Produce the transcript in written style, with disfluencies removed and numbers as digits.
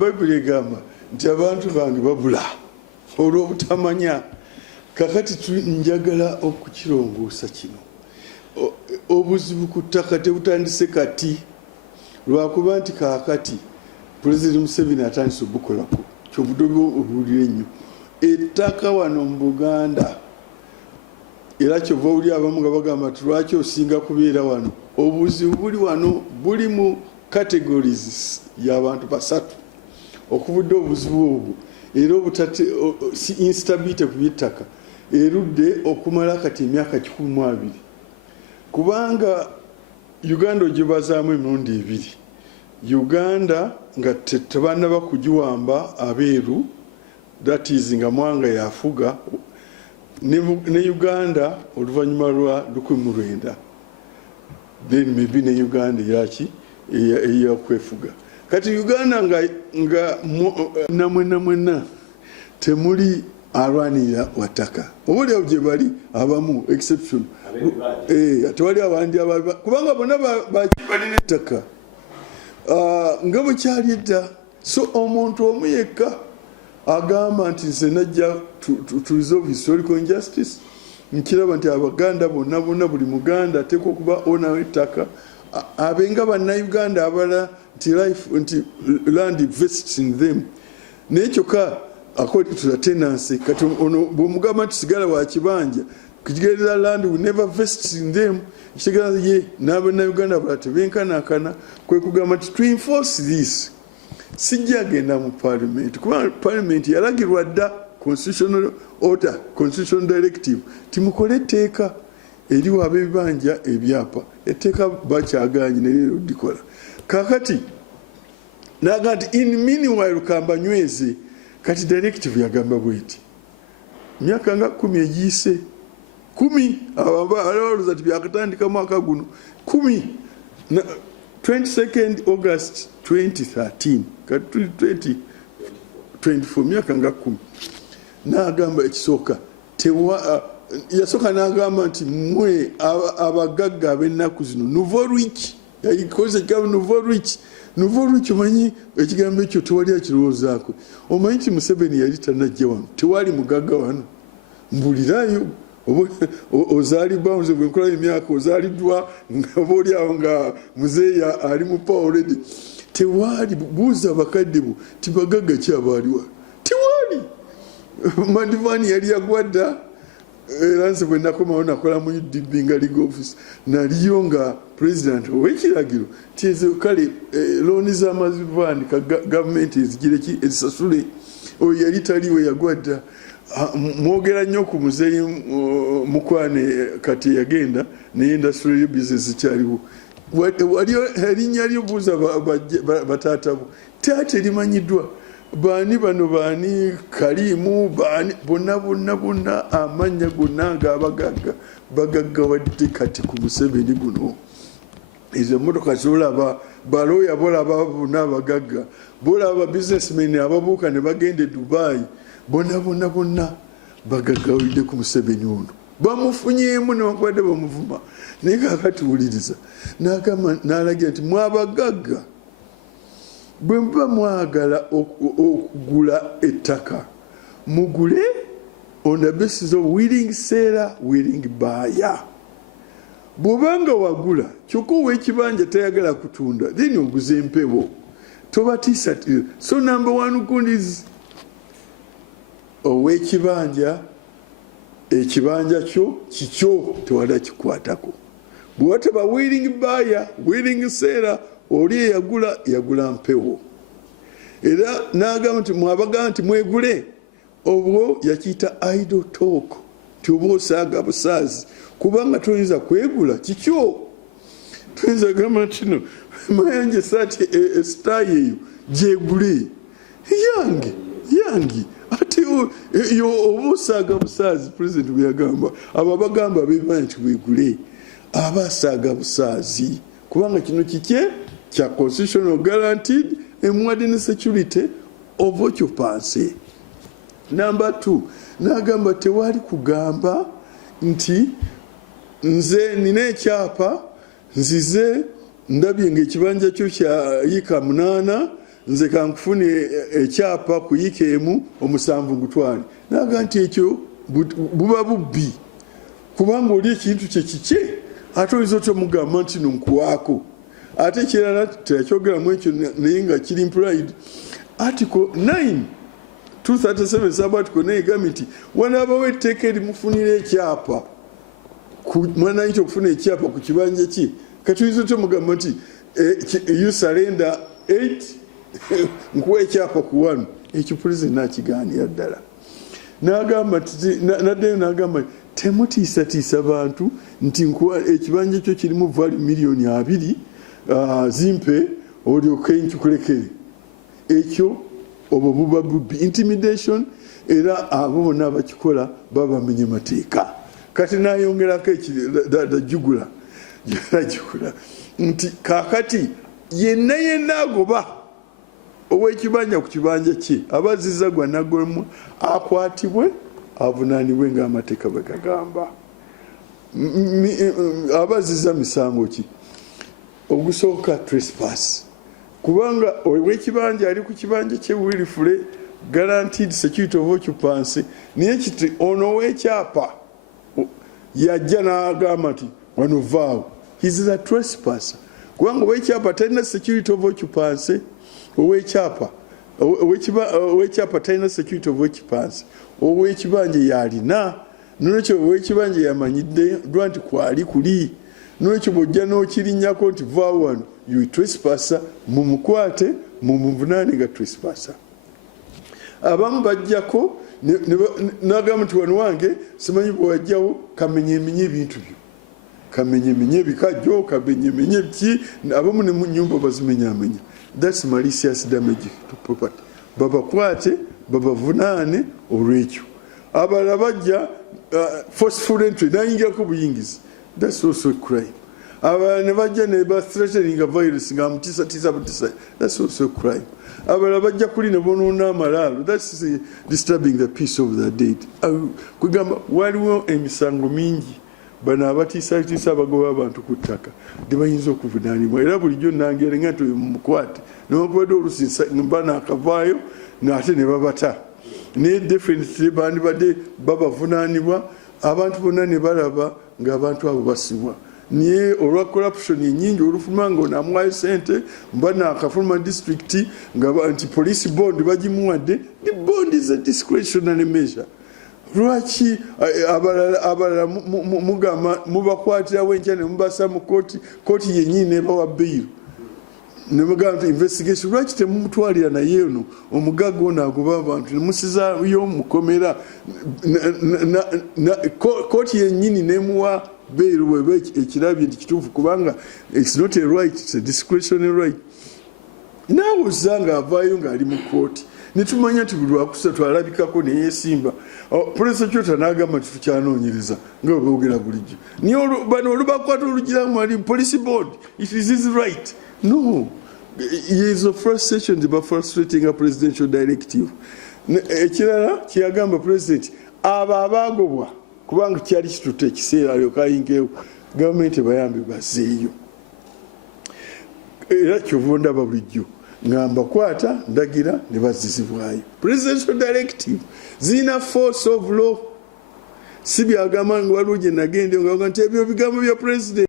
Bayibuli egamba nti abantu bange babula olw'obutamanya. Kakati njagala okukirongoosa kino. Obuzibu ku ttaka tebutandise kati lwakuba nti kaakati Pulezidenti Museveni atandise obukolako kyobudobi obuwulire ennyo. Ettaka wano mu Buganda era kyova oli abamu nga bagamba nti lwaki osinga kubeera wano. Obuzibu buli wano buli mu categories y'abantu basatu. Okubudde obuzibu obwo era obutate si instability ku by'ettaka erudde okumala kati emyaka 12 kubanga Uganda ogibazaamu emirundi ebiri. Uganda nga tebanaba kugiwamba abeeru, that is nga Mwanga yafuga ne Uganda oluvannyuma lwa 1900 then maybe ne Uganda yaki eyakwefuga. Kati Uganda nga namwena temuli alwanira wataka. Obulyawo gye bali abamu exception. Tewali abandi kubanga bonna balina ettaka. Nga bwe kyali edda. So omuntu omu yekka agamba nti nze najja to resolve historical injustice. Nkiraba nti Abaganda bonna buli Muganda ateekwa okuba owner w'ettaka. Abenga bannayuganda abalala nti land invests in them. Nekyoka according to the tenancy kati ono bwomugamba nti sigala wa kibanja kukigereza land will never vest in them. Kitegeeza ye n'abannayuganda abalala tebenkanakana kwe kugamba nti to enforce this sijja agenda mu parliament kuba parliament yalagirwa dda constitutional order, constitutional directive timukole etteeka eriwo ab'ebibanja ebyapa etteeka bakyagaanyi nerero dikola kakati naga nti in meanwhile kambanyweze kati directive yagamba bweti myaka nga 10 egiyise 10 abaloza ti byakatandika mwaka guno 10 22nd August 2013 kati 2024 myaka nga 10 nagamba ekisooka yasoka nagamba nti mwe abagagga ab'ennaku zino nouveau rich yayikoze ekigamba nouveau rich omanyi ekigambo ekyo tewali akirowoozaako. Omanyi nti Museveni yali tanajja wano tewali mugagga wano mbulirayo ozaalibwa nze bwe nkola emyaka ozaaliddwa oba oli awo nga muzeeya ali mu power already tewali buuza abakadde bo ti bagagga ki abaaliwa tewali. Madivani yali yagwadda era nze bwe nakomawo nakola mu UDP nga legal office naliyo nga president ow'ekiragiro tieze kale looni z'amazivani ka gavumenti ezigireki ezisasule oyo yali taliwe yagwadda. Mwogera nnyo ku muzeeyi mukwane kati yagenda ne industrial business kyaliwo waliyo erinnya ly'obuuza bataata bo taata erimanyiddwa baani bano baani Kalimu baani bonna amannya gonna ng'abagagga bagaggawadde kati ku Museveni guno. Ezo emmotoka zolaba balooya bolaba bonna abagagga bolaba businessmen ababuuka ne bagenda e Dubai bonna bagaggawidde ku Museveni ono bamufunyeemu newakubadde bamuvuma naye kakati wuliriza n'alagira nti mwabagagga bwe muba mwagala okugula ettaka mugule on the basis of willing seller willing buyer. Bw'obanga wagula kyokka ow'ekibanja tayagala kutunda then oguze empewo tobatiisa. So number one kundiz ow'ekibanja ekibanja kyo kikyo tewala kikwatako. Bw'oba teba willing buyer willing seller oli yagula mpewo era n'agamba nti mwabagamba nti mwegule obwo yakiyita idle talk nti oba osaaga busaazi kubanga toyinza kwegula kikyo. Toyinza gamba nti no mayanje saati esitaayi eyo gyegule yange ate oba osaaga busaazi. President bwe yagamba abo bagamba ab'ebibanja nti wegule aba asaaga busaazi kubanga kino kikye kya constitutional guaranteed and modern security of occupancy. Number 2 nagamba tewali kugamba nti nze nina ekyapa nzize ndabye ng'ekibanja kyo kya yika 8 nze kankufune ekyapa kuyika emu omusanvu ngutwale. Naga nti ekyo buba bubbi kubanga oli ekintu kyekike ate oyinza otya mugamba nti nonkuwaako ate ekirala teyakyogeramu ekyo naye nga kiri implied. Article 9 237 Article 9 egambye nti wanaabawo etteeka erimufunira ekyapa mwanayinza okufuna ekyapa ku kibanja kye kati oyinza otya mugamba nti you surrender 8 nkuwa ekyapa ku 1 ekyo pulezidenti nakigaanira ddala n'agamba naddeyo n'agamba temutiisatiisa bantu nti nkuwa ekibanja ekyo kirimu vali miliyoni 2 zimpe olyoke nkikulekere. Ekyo obwo buba bubbi intimidation era abo bonna abakikola baba bamenye mateeka. Kati nayongerako ekirajugula nti kakati yenna agoba ow'ekibanja ku kibanja kye abazizza gwa nagolemu akwatibwe avunaanibwe ng'amateeka bwe gagamba. Abazizza misango ki? Ogusooka trespass kubanga ow'ekibanja ali ku kibanja kye willfully guaranteed security of occupancy naye kiti ono ow'ekyapa yajja n'agamba nti wano vaawo he's a trespasser kubanga ow'ekyapa talina security of occupancy. Ow'ekyapa talina security of occupancy ow'ekibanja yalina nolwekyo ow'ekibanja yamanyidde dwa nti kwali kuli nolwekyo bw'ojja n'okirinnyako nti vaawo wano you trespasser mumukwate mumuvunaane nga trespasser. Abamu bajjako n'agamba nti wano wange simanyi bwe wajjawo kamenyemenye ebintu byo kamenyemenye ebikajjo kamenyemenye biki abamu ne mu nnyumba bazimenyamenya. That's malicious damage to property. Babakwate babavunaane olw'ekyo. Abalala bajja forceful entry nayingirako buyingizi. That's also a crime. Abalala ne bajja ne threatening violence nga mutiisatiisa butiisa. That's also a crime. Abalala bajja kuli ne bonoona amalaalo. That's disturbing the peace of the dead. Kugamba waliwo emisango mingi bano abatiisatiisa abagoba abantu ku ttaka tebayinza okuvunaanibwa era bulijjo nangere nga mumukwate newankubadde olusi mba naakavaayo ate ne babata naye definitely bandibadde babavunaanibwa abantu bonna ne balaba ng'abantu abo basibwa. Naye olwa corruption enyingi olufuluma ng'onamwayo sente mba naakafuluma district nga nti police bond bagimuwadde. The bond is a discretionary measure. Lwaki abalala mugamba mubakwatirawo enkya ne mubasa mu kooti yennyini nebawa bail ne mugamba nti investigation lwaki temumutwalira naye ono omugagga ono agoba abantu ne musizaayo mukomera kooti yennyini nemuwa bail bweba ekirabye nti kituufu kubanga it's not a right, it's a discretionary right. Naawe ozanga avaayo ng'ali mu kooti netumanya nti buli lwakusatu alabikako neyeesimba. Prosecutor n'agamba nti tukyanoonyereza nga bwe boogera bulijjo. Naye bano olubakwata olugiramu ali police board, it is his right. No, he is a frustration by frustrating a presidential directive. Ekirala kyeyagamba president abo abaagobwa kubanga kyali kitutte ekiseera alyoka ayingewo gavumenti bayambe bazeeyo. Era kyova ndaba bulijjo ngamba kwata ndagira ne bazizibwayo. Presidential directive zina force of law. Si byagamba nga waliwo gye nagende nga nti ebyo bigambo bya president